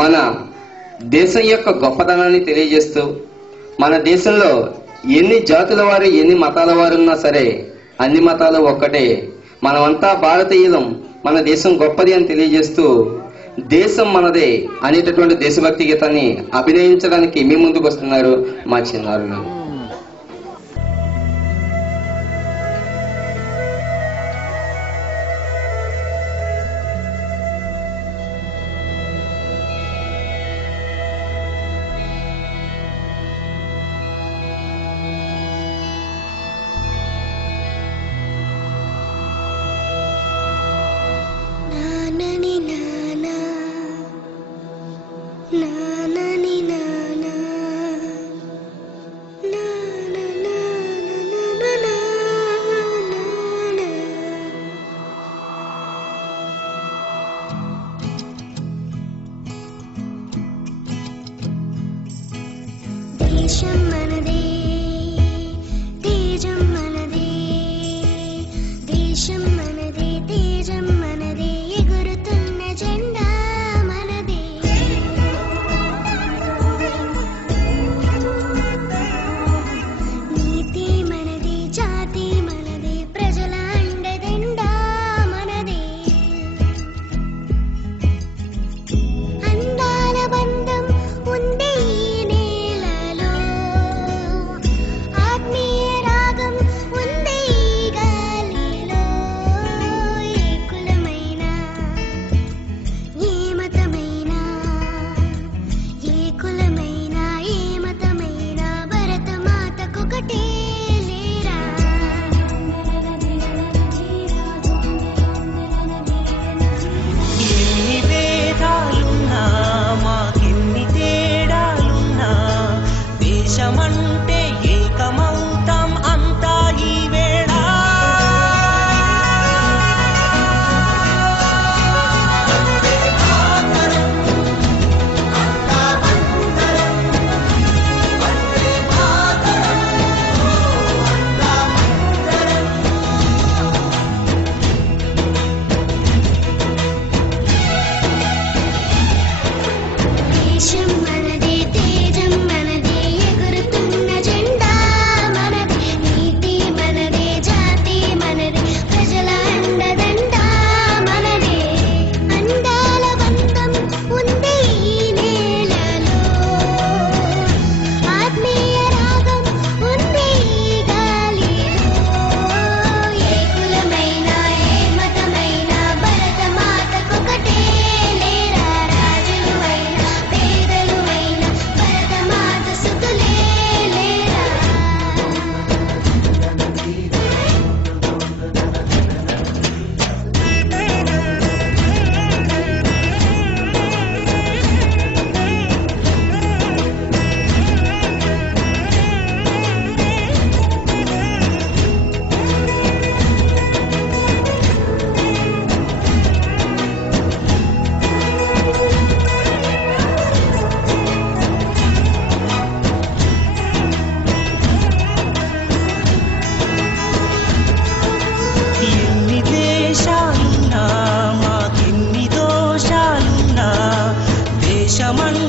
మన దేశం యొక్క గొప్పతనాన్ని తెలియజేస్తూ మన దేశంలో ఎన్ని జాతుల వారు ఎన్ని మతాల వారు ఉన్నా సరే అన్ని మతాలు ఒక్కటే, మనమంతా భారతీయులం, మన దేశం గొప్పది అని తెలియజేస్తూ దేశం మనదే అనేటటువంటి దేశభక్తి గీతాన్ని అభినయించడానికి మీ ముందుకు వస్తున్నారు మా చిన్నారులు. దేశం మనదే, తేజం మనదే, దేశం మనదే, తేజం మనదే, ఎగురుతున్న జెండా మనదే. నీతి మనదే, జాతి మనదే, ప్రజల అండదండా మనదే. అందాల బంధం ఉంది దేశమంటే ఏకమౌతం అంతా ఈ వేళ. దేశం మనదే, తేజం మనదే, ఎగురుతున్న జెండా మనదే. నీతి మనదే, జాతి మనదే, ప్రజల అండదండా మనదే. అందాల బంధం ఉంది ఈ నేలలో, ఆత్మీయ రాగం ఉంది ఈ గాలిలో. ఏ కులమైన ఏ మతమైన భరత మాతకొకటే లేరా, రాజులు అయినా పేదలు అయినా భరత మాత సుతులే లేరా. ఎన్ని దేశాలున్నా మాకెన్ని దోషాలున్నా దేశమంటే